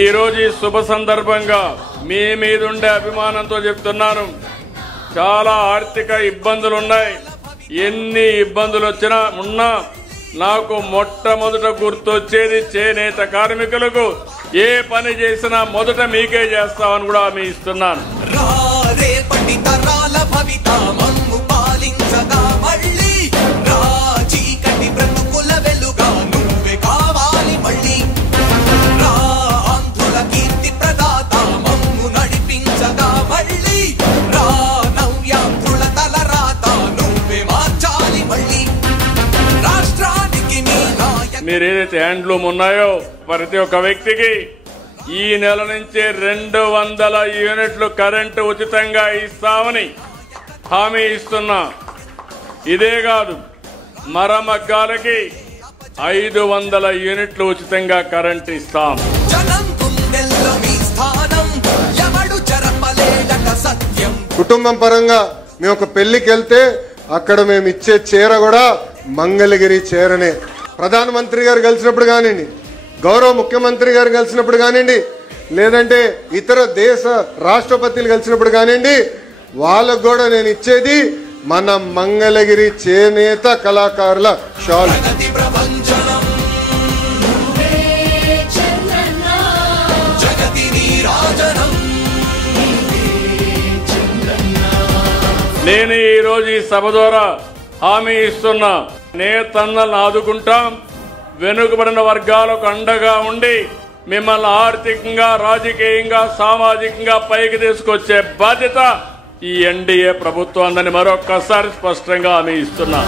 ఈ రోజు ఈ శుభ సందర్భంగా మీ మీద ఉండే అభిమానంతో చెప్తున్నాను, చాలా ఆర్థిక ఇబ్బందులు ఉన్నాయి. ఎన్ని ఇబ్బందులు ఉన్నా నాకు మొట్టమొదట గుర్తొచ్చేది చేనేత కార్మికులకు ఏ పని చేసినా మొదట మీకే చేస్తామని కూడా హామీ ఇస్తున్నాను. మీరు ఏదైతే హ్యాండ్లూమ్ ఉన్నాయో ప్రతి ఒక్క వ్యక్తికి ఈ నెల నుంచి 200 యూనిట్లు కరెంటు ఉచితంగా ఇస్తామని హామీ ఇస్తున్నా. ఇదే కాదు, మరమగ్గాలకి 500 యూనిట్లు ఉచితంగా కరెంటు ఇస్తాం. కుటుంబం పరంగా మేము ఒక పెళ్లికి వెళ్తే అక్కడ మేము ఇచ్చే చీర కూడా మంగళగిరి చీరనే. ప్రధానమంత్రి గారు కలిసినప్పుడు కానివ్వండి, గౌరవ ముఖ్యమంత్రి గారు కలిసినప్పుడు కానివ్వండి, లేదంటే ఇతర దేశ రాష్ట్రపతులు కలిసినప్పుడు కానివ్వండి, వాళ్ళకు కూడా నేను ఇచ్చేది మన మంగళగిరి చేనేత కళాకారుల షాల్. నేను ఈ రోజు ఈ సభ ద్వారా హామీ ఇస్తున్నా, నేతన్నలను ఆదుకుంటాం. వెనుకబడిన వర్గాలకు అండగా ఉండి మిమ్మల్ని ఆర్థికంగా, రాజకీయంగా, సామాజికంగా పైకి తీసుకొచ్చే బాధ్యత ఈ ఎన్డీఏ ప్రభుత్వం ఉందని మరొక్కసారి స్పష్టంగా హామీ ఇస్తున్నా.